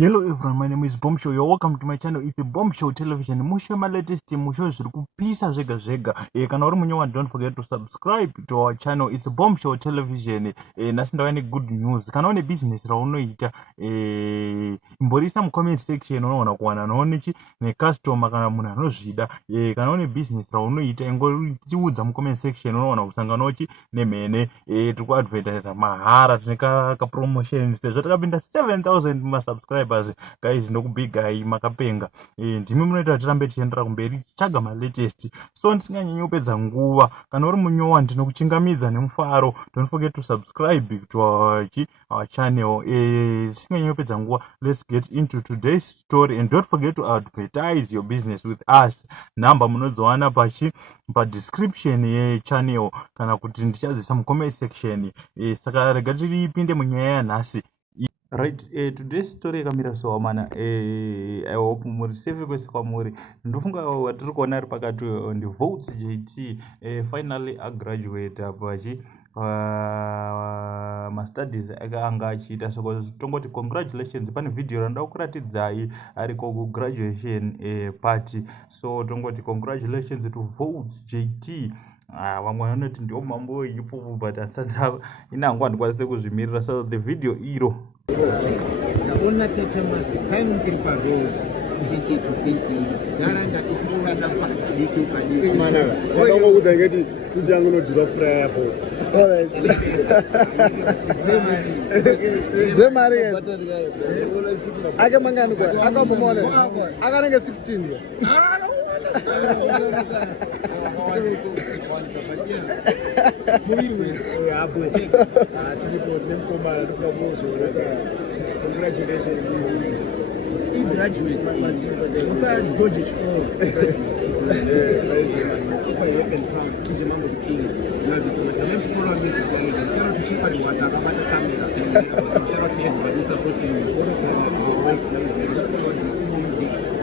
Hello everyone, my name is Bombshow. You're welcome to my channel. It's a Bombshow television. Musho my latest musho zviri kupisa zvega. Kana uri munyowani, don't forget to subscribe to our channel. It's a Bombshow television. Nhasi ndauya ne good news. Kana une business raunoita, imborisa mu comment section unoona kuwana nonechi ne customer kana munhu anozvida. Kana une business raunoita ingoriudza mu comment section unoona kusanganochi nemhene. Tiri ku advertise mahara, tine ka promotion sezvo takapinda 7000 ma subscribers. Guys, ndokubigai makapenga. Ndimi munoita tirambe tichiendera kumberi tichaga ma latest. So ndisinganyanyi kupedza nguva. Kana uri munyowani ndinokuchingamidza nemufaro. Don't forget to subscribe to our channel. Ndisinganyanyi kupedza nguva. Let's get into today's story, and don't forget to advertise your business with us. Number munozowana pa description ye channel kana kuti ndichadzisa mu comment section. Saka rega tipinde munyaya yanhasi. Right, today's story yakamira so mana. I hope muri safe kwese kwamuri. Ndofunga watiri kuona ari pakati ndi Voltz JT finally a graduate apachi ma studies anga achiita. So tongoti congratulations. Pane video randa kuratidzai ariko ku graduation party. So tongoti congratulations to Voltz JT. Vamwe vanoti ndio mambo ipopo but asati inangu andikwanise kuzvimirira. So the video iro ndaona tetemazi time tiri paroad city to city ndaranda kufunga ndapadiki upadiki mana wakamuudza ngeti city yangu inodhura fryer Voltz. Alright. Zemari ake mangani kwa akambomona akanenge 16 Congratulations. He graduated. George super and proud. Still remember the king. Love you so much. I'm follow me. Shout out to Shipa and WhatsApp about the camera. Shout out to everybody supporting all of our works. Music.